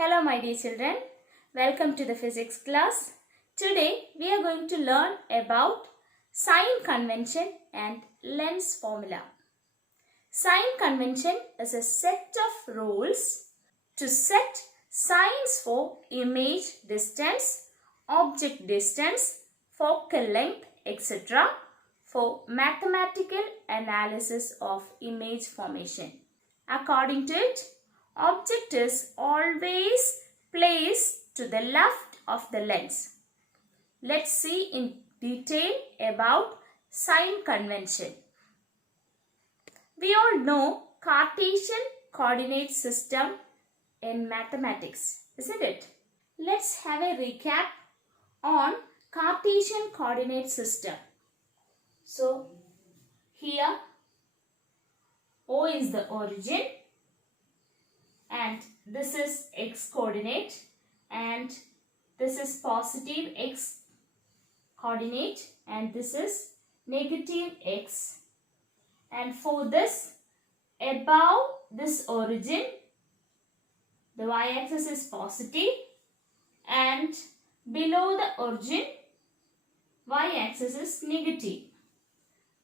Hello my dear children, welcome to the physics class. Today we are going to learn about sign convention and lens formula. Sign convention is a set of rules to set signs for image distance, object distance, focal length, etc. for mathematical analysis of image formation. According to it, object is always placed to the left of the lens. Let's see in detail about sign convention. We all know Cartesian coordinate system in mathematics, isn't it? Let's have a recap on Cartesian coordinate system. So, here O is the origin and this is x coordinate and this is positive x coordinate and this is negative x, and for this above this origin the y-axis is positive and below the origin y-axis is negative.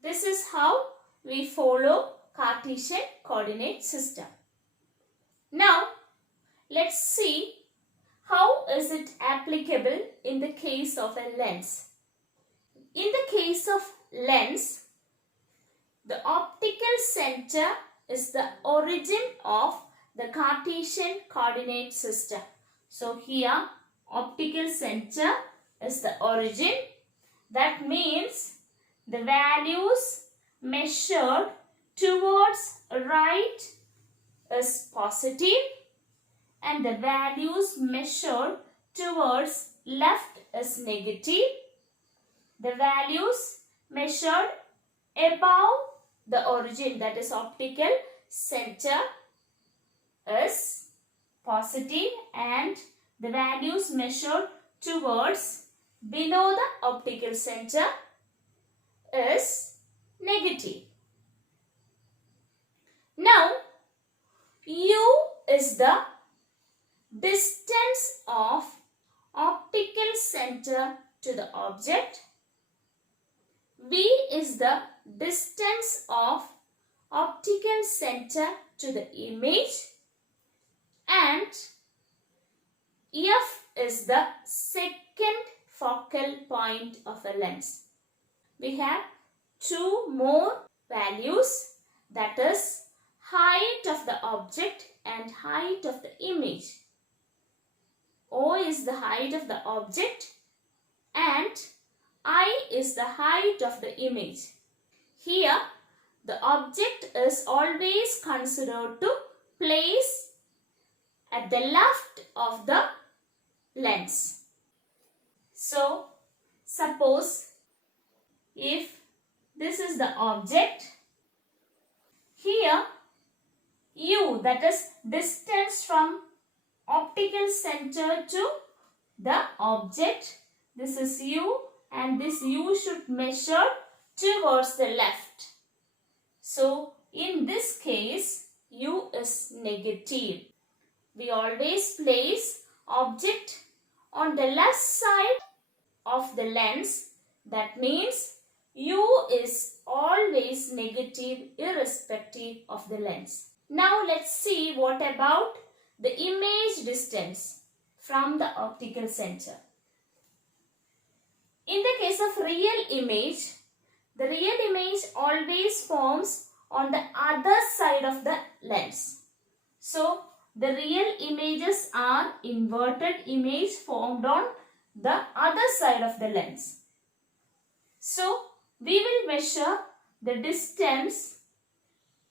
This is how we follow Cartesian coordinate system. Now, let's see how is it applicable in the case of a lens. In the case of lens, the optical center is the origin of the Cartesian coordinate system. So, here optical center is the origin. That means the values measured towards right is positive and the values measured towards left is negative. The values measured above the origin, that is optical center, is positive and the values measured towards below the optical center is negative. Now, U is the distance of optical center to the object. V is the distance of optical center to the image. And F is the second focal point of a lens. We have two more values, that is height of the object and height of the image. O is the height of the object and I is the height of the image. Here, the object is always considered to place at the left of the lens. So, suppose if this is the object, here U, that is distance from optical center to the object, this is U and this U should measure towards the left. So, in this case, U is negative. We always place object on the left side of the lens. That means U is always negative irrespective of the lens. Now let's see what about the image distance from the optical center. In the case of real image, the real image always forms on the other side of the lens. So, the real images are inverted image formed on the other side of the lens. So, we will measure the distance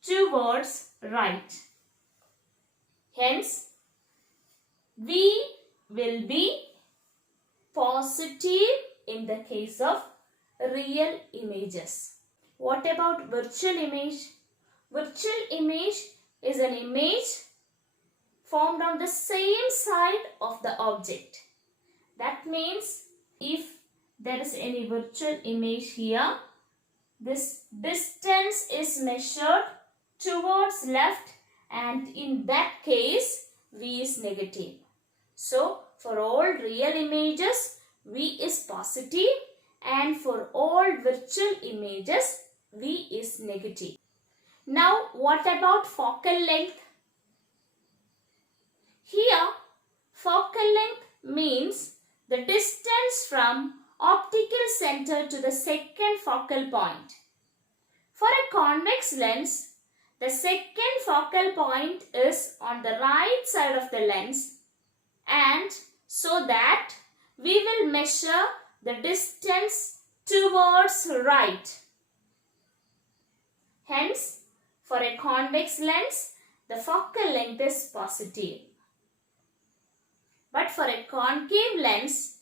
towards right. Hence, V will be positive in the case of real images. What about virtual image? Virtual image is an image formed on the same side of the object. That means if there is any virtual image here, this distance is measured towards left and in that case V is negative. So, for all real images, V is positive, and for all virtual images, V is negative. Now, what about focal length? Here, focal length means the distance from optical center to the second focal point. For a convex lens, the second focal point is on the right side of the lens, and so that we will measure the distance towards right. Hence, for a convex lens, the focal length is positive. But for a concave lens,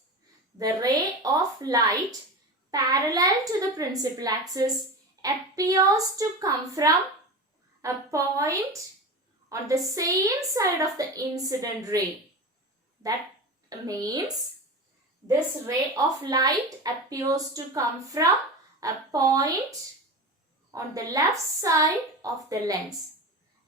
the ray of light parallel to the principal axis appears to come from a point on the same side of the incident ray. That means this ray of light appears to come from a point on the left side of the lens,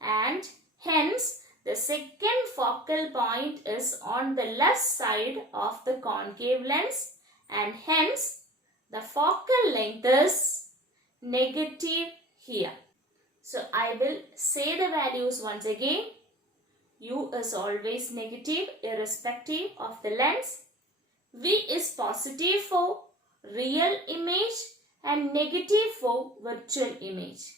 and hence the second focal point is on the left side of the concave lens, and hence the focal length is negative here. So I will say the values once again. U is always negative irrespective of the lens. V is positive for real image and negative for virtual image.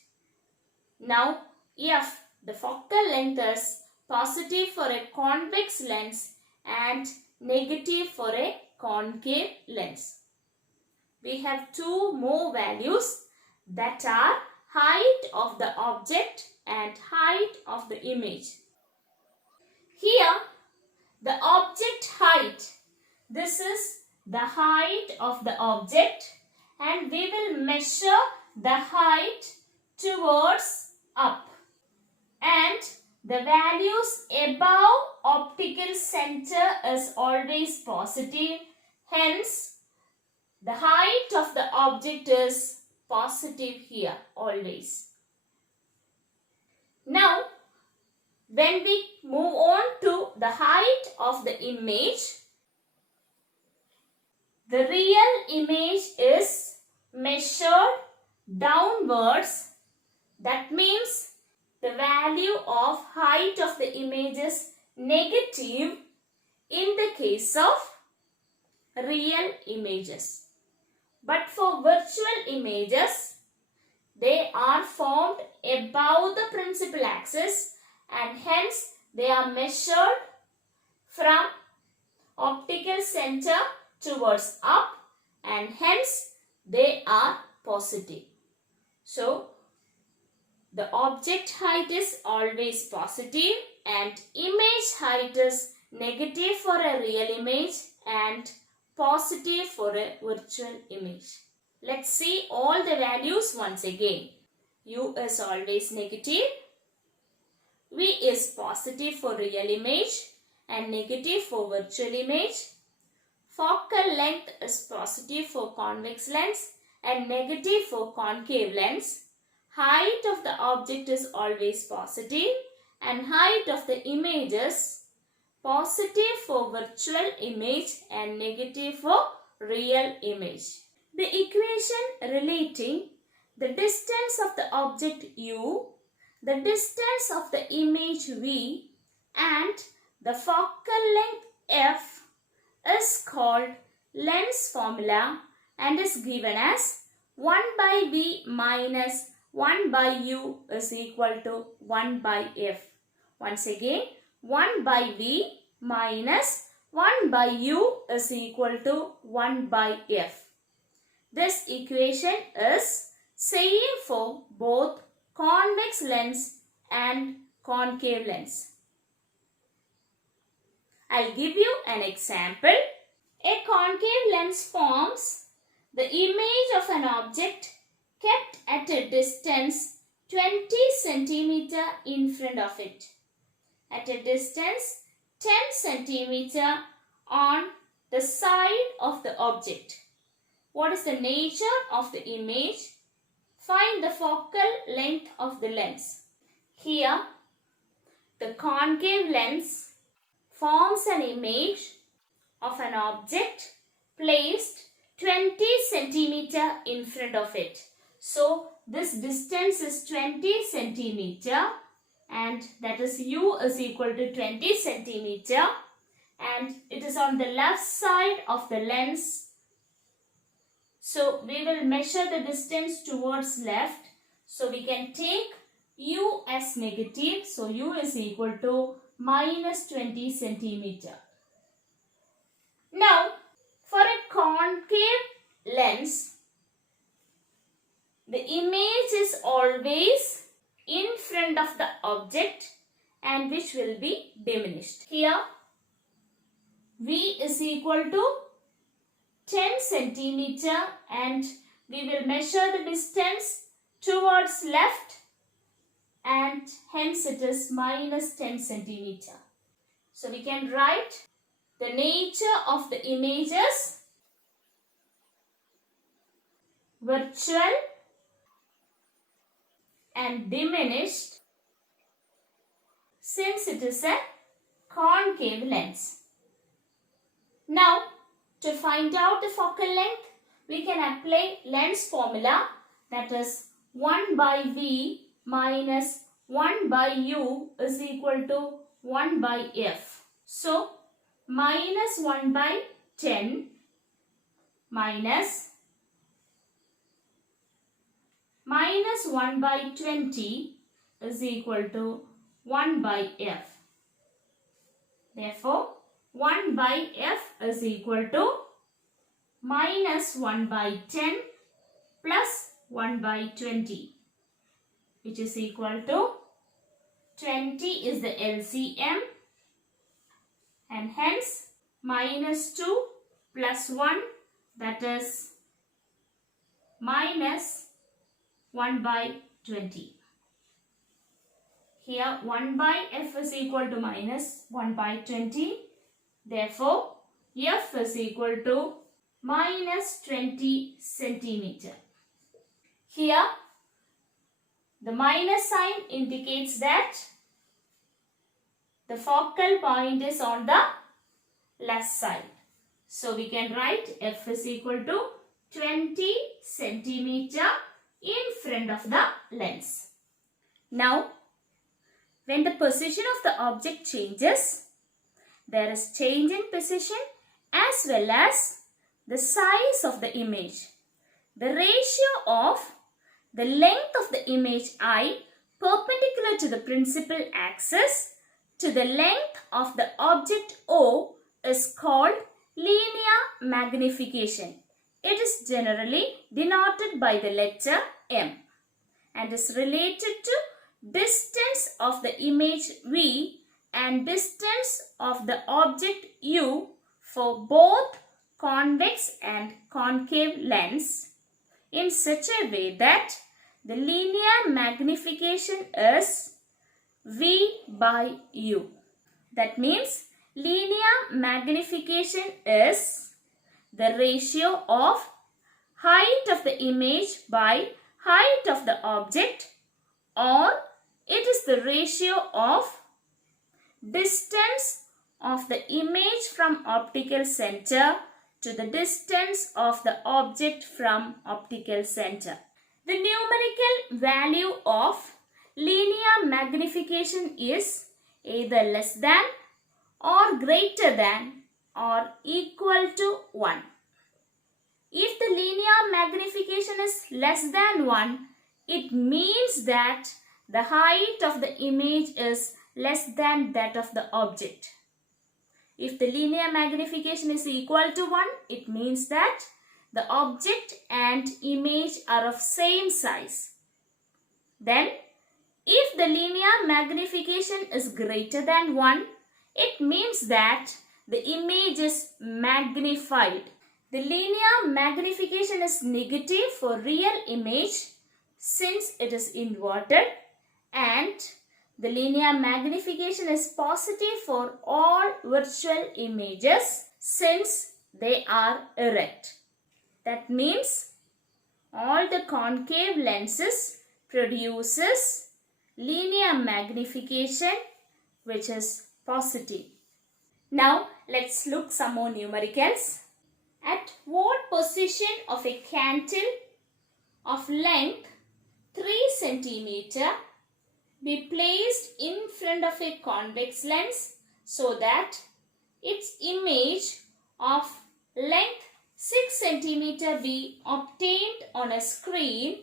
Now F, the focal length is positive for a convex lens and negative for a concave lens. We have two more values, that are height of the object and height of the image. Here, the object height, this is the height of the object, and we will measure the height towards up, and the values above optical center is always positive. Hence, the height of the object is positive here always. Now, when we move on to the height of the image, the real image is measured downwards. That means the value of height of the image is negative in the case of real images. But for virtual images, they are formed above the principal axis, and hence they are measured from optical center towards up, and hence they are positive. So, the object height is always positive and image height is negative for a real image and positive for a virtual image. Let's see all the values once again. U is always negative. V is positive for real image and negative for virtual image. Focal length is positive for convex lens and negative for concave lens. Height of the object is always positive and height of the image is positive for virtual image and negative for real image. The equation relating the distance of the object U, the distance of the image V, and the focal length F is called lens formula and is given as 1 by V minus 1 by U is equal to 1 by F. Once again, 1 by V minus 1 by U is equal to 1 by F. This equation is same for both convex lens and concave lens. I'll give you an example. A concave lens forms the image of an object kept at a distance 20 cm in front of it. At a distance 10 cm on the side of the object. What is the nature of the image? Find the focal length of the lens. Here, the concave lens forms an image of an object placed 20 centimeter in front of it. So this distance is 20 centimeter and that is u is equal to 20 centimeter and it is on the left side of the lens. So we will measure the distance towards left. So we can take u as negative. So u is equal to minus 20 centimeter. Now for a concave lens, the image is always in front of the object and which will be diminished. Here v is equal to 10 centimeter and we will measure the distance towards left and hence it is minus 10 centimeter. So we can write the nature of the images virtual and diminished since it is a concave lens. Now to find out the focal length, we can apply lens formula, that is 1 by v minus 1 by u is equal to 1 by f. So minus 1 by 10 minus 1 by 20 is equal to 1 by f. Therefore 1 by f is equal to minus 1 by 10 plus 1 by 20, which is equal to 20 is the LCM and hence minus 2 plus 1, that is minus 1 by 20. Here 1 by f is equal to minus 1 by 20. Therefore, f is equal to minus 20 centimeter. Here, the minus sign indicates that the focal point is on the left side. So, we can write f is equal to 20 centimeter in front of the lens. Now, when the position of the object changes, there is change in position as well as the size of the image. The ratio of the length of the image I perpendicular to the principal axis to the length of the object O is called linear magnification. It is generally denoted by the letter M and is related to distance of the image V and distance of the object U for both convex and concave lens in such a way that the linear magnification is V by U. That means linear magnification is the ratio of height of the image by height of the object, or it is the ratio of distance of the image from optical center to the distance of the object from optical center. The numerical value of linear magnification is either less than or greater than or equal to 1. If the linear magnification is less than 1, it means that the height of the image is less than that of the object. If the linear magnification is equal to 1, it means that the object and image are of same size. Then, if the linear magnification is greater than 1, it means that the image is magnified. The linear magnification is negative for real image since it is inverted, and the linear magnification is positive for all virtual images since they are erect. That means all the concave lenses produces linear magnification which is positive. Now let's look some more numericals. At what position of a candle of length 3 centimeter be placed in front of a convex lens so that its image of length 6 centimeter be obtained on a screen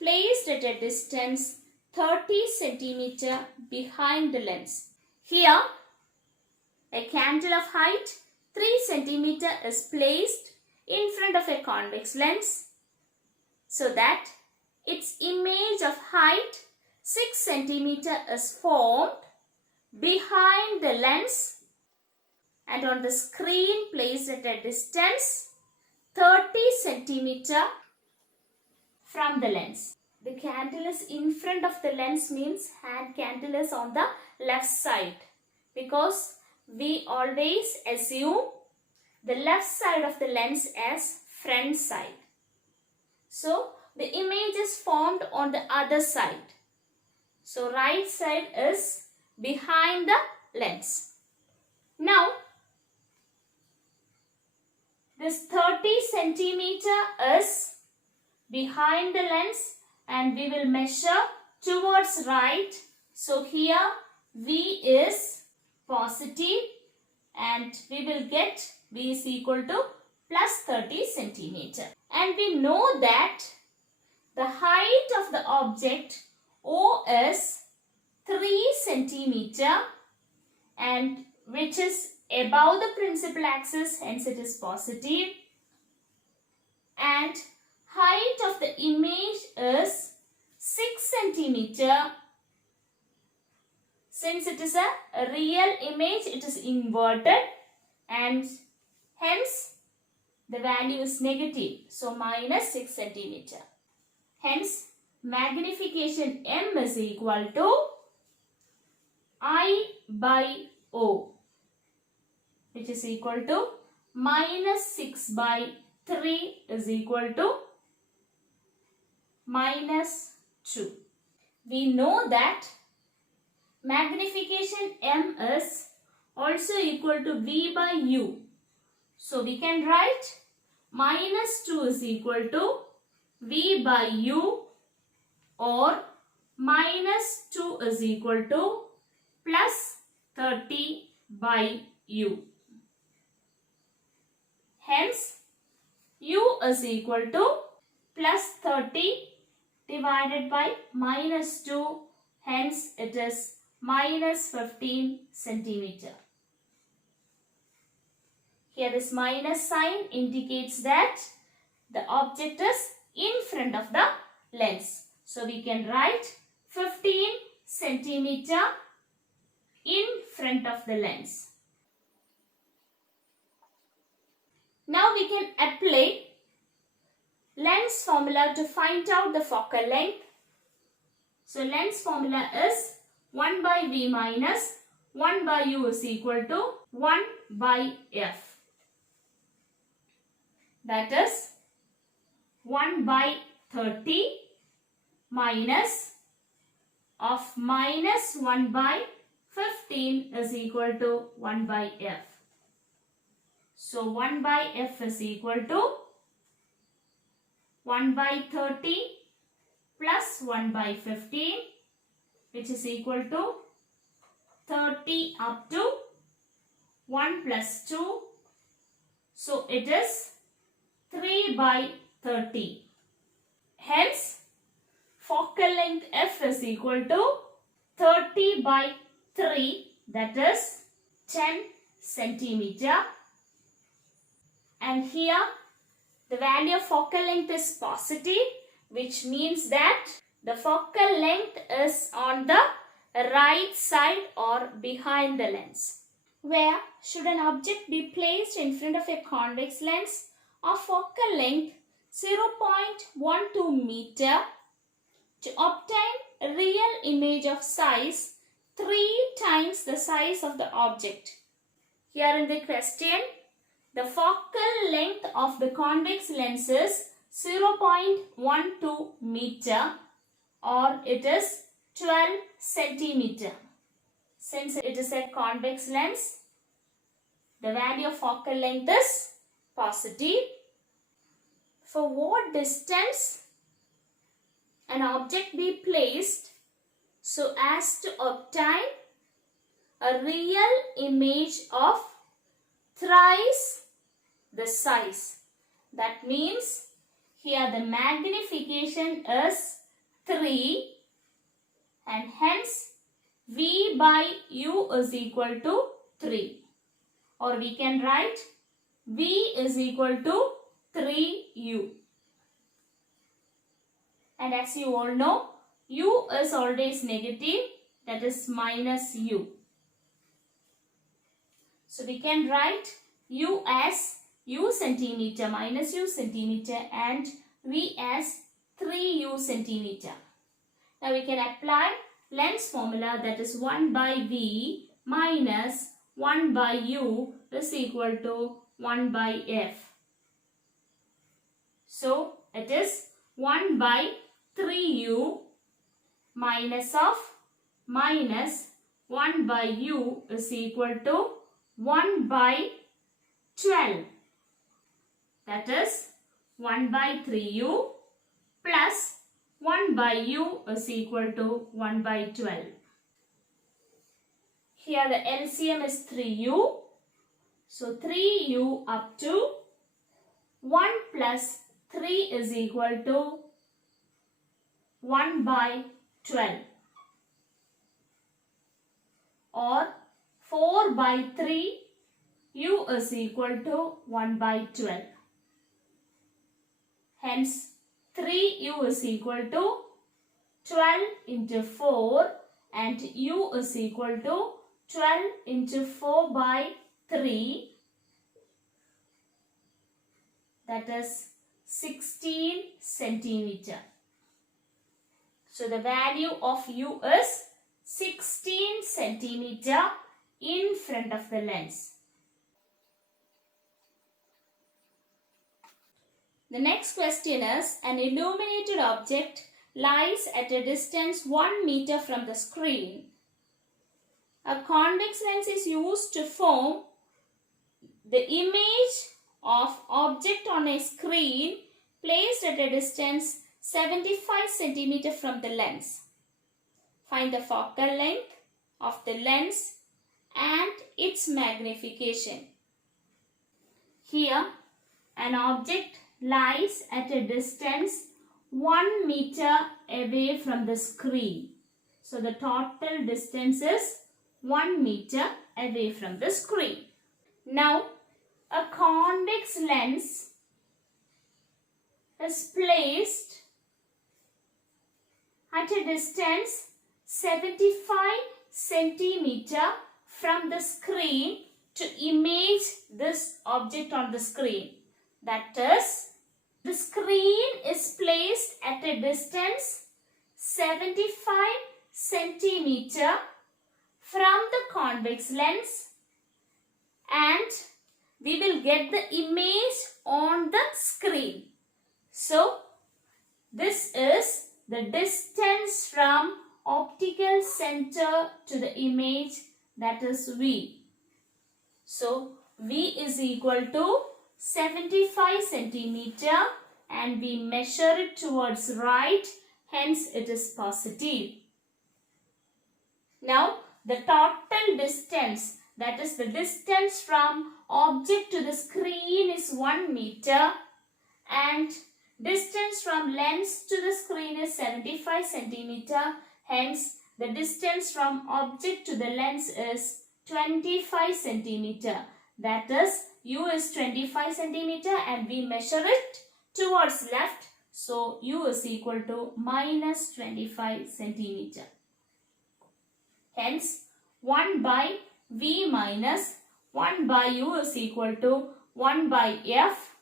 placed at a distance 30 centimeter behind the lens. Here, a candle of height 3 centimeter is placed in front of a convex lens so that its image of height 6 centimeter is formed behind the lens and on the screen placed at a distance 30 centimeter from the lens. The candle is in front of the lens means hand candle is on the left side, because we always assume the left side of the lens as front side. So the image is formed on the other side. So right side is behind the lens. Now this 30 centimeter is behind the lens and we will measure towards right. So here V is positive and we will get V is equal to plus 30 centimeter. And we know that the height of the object O is 3 centimeter and which is above the principal axis, hence it is positive, and height of the image is 6 centimeter. Since it is a real image, it is inverted and hence the value is negative. So minus 6 centimeter. Hence magnification M is equal to I by O, which is equal to minus 6 by 3 is equal to minus 2. We know that magnification M is also equal to V by U. So we can write minus 2 is equal to V by U, or minus 2 is equal to plus 30 by U. Hence, U is equal to plus 30 divided by minus 2. Hence, it is minus 15 centimeter. Here this minus sign indicates that the object is in front of the lens. So we can write 15 centimeter in front of the lens. Now we can apply lens formula to find out the focal length. So lens formula is 1 by V minus 1 by U is equal to 1 by F. That is 1 by 30 minus of minus 1 by 15 is equal to 1 by F. So 1 by F is equal to 1 by 30 plus 1 by 15, which is equal to 30 up to 1 plus 2. So it is 3 by 30. Hence, focal length F is equal to 30 by 3, that is 10 centimeter. And here the value of focal length is positive, which means that the focal length is on the right side or behind the lens. Where should an object be placed in front of a convex lens of focal length 0.12 meter to obtain a real image of size 3 times the size of the object? Here in the question, the focal length of the convex lens is 0.12 meter, or it is 12 centimeter. Since it is a convex lens, the value of focal length is positive. For what distance an object be placed so as to obtain a real image of thrice the size. That means here the magnification is 3 and hence V by U is equal to 3. Or we can write V is equal to 3U. And as you all know, U is always negative, that is minus U. So we can write U as U centimeter minus U centimeter and V as 3U centimeter. Now we can apply length formula, that is 1 by V minus 1 by U is equal to 1 by F. So it is 1 by 3U minus 1 by U is equal to 1 by 12. That is 1 by 3U plus 1 by U is equal to 1 by 12. Here the LCM is 3U. So 3U up to 1 plus 3 is equal to 1 by 12. Or 4 by 3 U is equal to 1 by 12. Hence 3U is equal to 12 into 4 and U is equal to 12 into 4 by 3, that is 16 centimeter. So the value of U is 16 centimeter in front of the lens. The next question is, an illuminated object lies at a distance 1 meter from the screen. A convex lens is used to form the image of object on a screen placed at a distance 75 centimeter from the lens. Find the focal length of the lens and its magnification. Here, an object lies at a distance 1 meter away from the screen. So the total distance is 1 meter away from the screen. Now, a convex lens is placed at a distance 75 centimeter from the screen to image this object on the screen. That is, the screen is placed at a distance 75 centimeter from the convex lens and we will get the image on the screen. So, this is the distance from optical center to the image, that is V. So, V is equal to 75 centimeter and we measure it towards right, hence it is positive. Now, the total distance, that is the distance from object to the screen is 1 meter and distance from lens to the screen is 75 centimeter. Hence, the distance from object to the lens is 25 centimeter. That is, U is 25 centimeter and we measure it towards left. So, U is equal to minus 25 centimeter. Hence, 1 by V minus 1 by U is equal to 1 by F.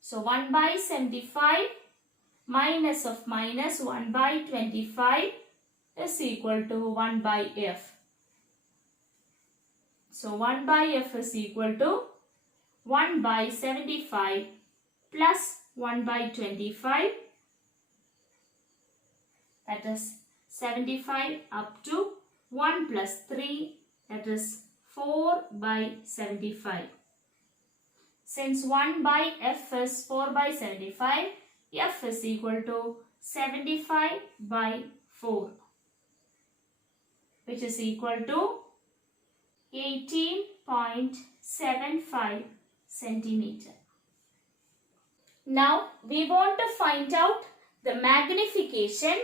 So, 1 by 75 minus of minus 1 by 25 is equal to 1 by F. So, 1 by F is equal to 1 by 75 plus 1 by 25, that is 75 up to 1 plus 3, that is 4 by 75. Since 1 by f is 4 by 75, f is equal to 75 by 4, which is equal to 18.75 centimeter. Now we want to find out the magnification,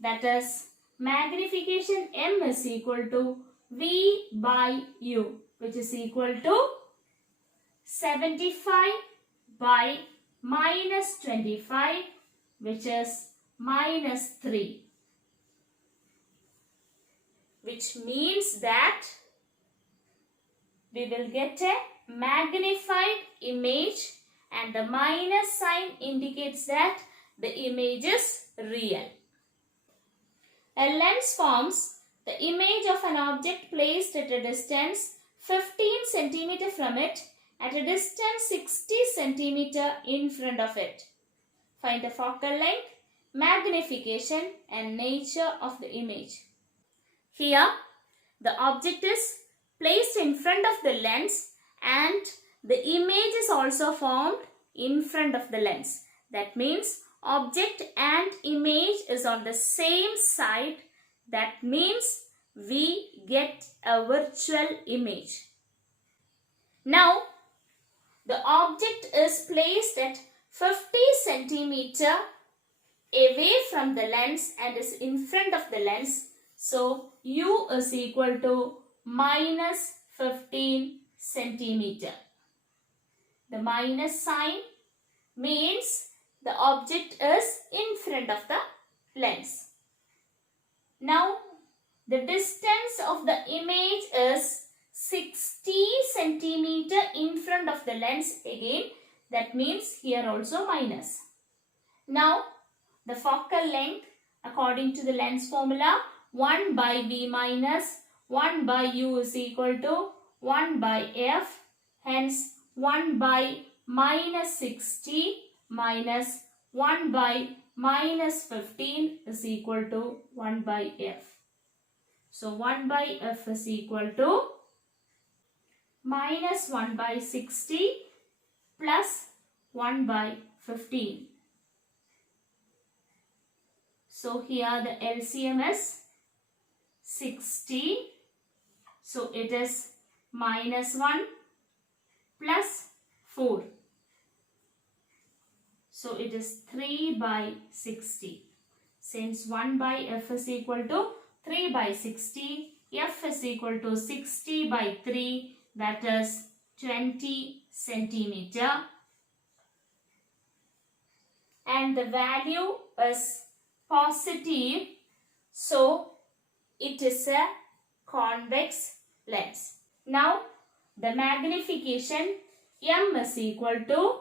that is magnification m is equal to v by u, which is equal to 75 by minus 25, which is minus 3, which means that we will get a magnified image, and the minus sign indicates that the image is real. A lens forms the image of an object placed at a distance 15 cm from it, at a distance 60 cm in front of it. Find the focal length, magnification and nature of the image. Here, the object is placed in front of the lens and the image is also formed in front of the lens. That means object and image is on the same side. That means we get a virtual image. Now, the object is placed at 50 centimeter away from the lens and is in front of the lens. So, u is equal to minus 15 centimeter. The minus sign means the object is in front of the lens. Now, the distance of the image is 60 centimeter in front of the lens again. That means here also minus. Now, the focal length according to the lens formula, 1 by v minus 1 by u is equal to 1 by f. Hence, 1 by minus 60 minus 1 by minus 15 is equal to 1 by f. So, 1 by f is equal to minus 1 by 60 plus 1 by 15. So, here the LCM is 60. So, it is minus 1 plus 4. So, it is 3 by 60. Since 1 by f is equal to 3 by 60, f is equal to 60 by 3, that is 20 centimeter. And the value is positive, so it is a convex lens. Now, the magnification m is equal to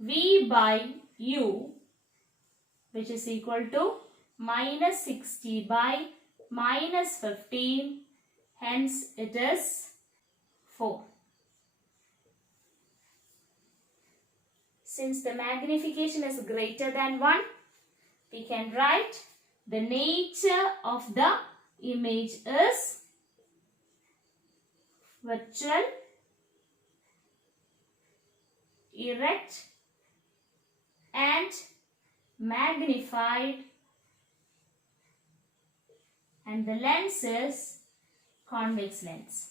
v by u, which is equal to minus 60 by minus 15, hence it is 4. Since the magnification is greater than 1, we can write the nature of the image is virtual, erect and magnified, and the lens is convex lens.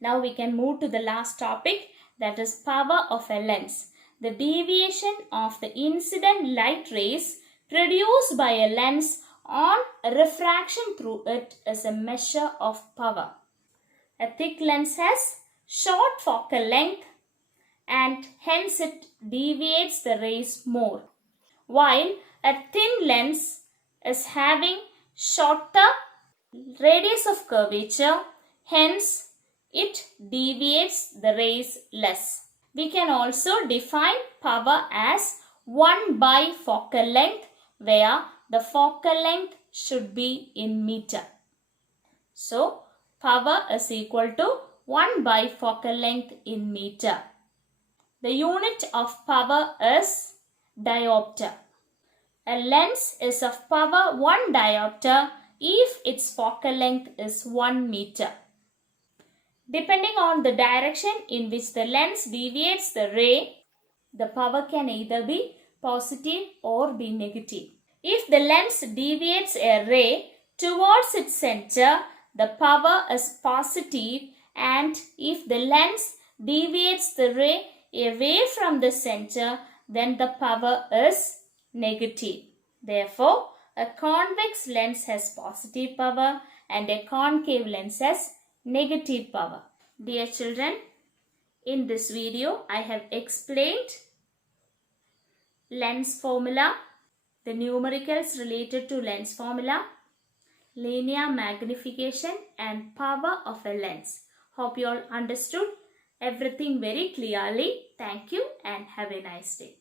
Now we can move to the last topic, that is power of a lens. The deviation of the incident light rays produced by a lens on refraction through it is a measure of power. A thick lens has short focal length and hence it deviates the rays more, while a thin lens is having shorter radius of curvature, hence it deviates the rays less. We can also define power as 1 by focal length, where the focal length should be in meter. So, power is equal to 1 by focal length in meter. The unit of power is diopter. A lens is of power 1 diopter if its focal length is 1 meter. Depending on the direction in which the lens deviates the ray, the power can either be positive or be negative. If the lens deviates a ray towards its center, the power is positive, and if the lens deviates the ray away from the center, then the power is negative. Therefore, a convex lens has positive power and a concave lens has negative power. Dear children, in this video I have explained lens formula, the numericals related to lens formula, linear magnification and power of a lens. Hope you all understood everything very clearly. Thank you and have a nice day.